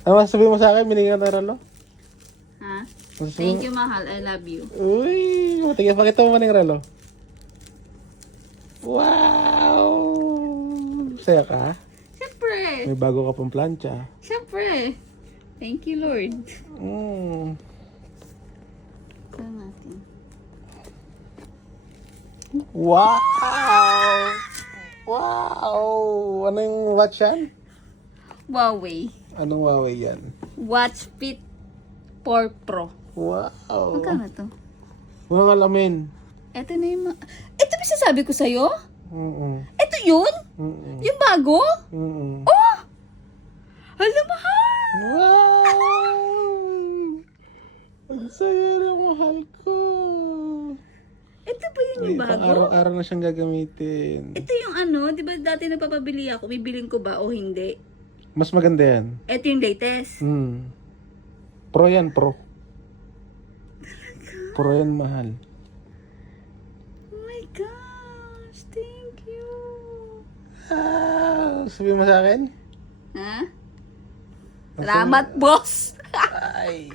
Ano masasabi mo sa akin? Binigyan ka ng relo? Ha? Masasabi Thank mo? you, mahal. I love you. Uy, matigil. Pakita mo man yung relo. Wow! Saya ka? Siyempre. May bago ka pang plancha. Siyempre. Thank you, Lord. Mm. Ito natin. Wow! Wow! Ano yung watch yan? Huawei. Anong Huawei yan? Watch Fit 4 Pro. Wow! Magkano to? Walang alamin. Ito na yung ito ba sasabi ko sa'yo? Mm-mm. Ito yun? Mm-mm. Yung bago? Mm-mm. Oh! Hala, mahal! Wow! Ang saya ng mahal ko. Ito ba yun yung bago? Araw-araw na siyang gagamitin. Ito yung ano, di ba dati nagpapabili ako, bibilin ko ba o hindi? Mas maganda yan. Ito yung latest. Pro yan, pro. Pro yan, mahal. Oh my gosh, thank you. Sabi mo sa akin? Ha? Salamat, boss! Ay.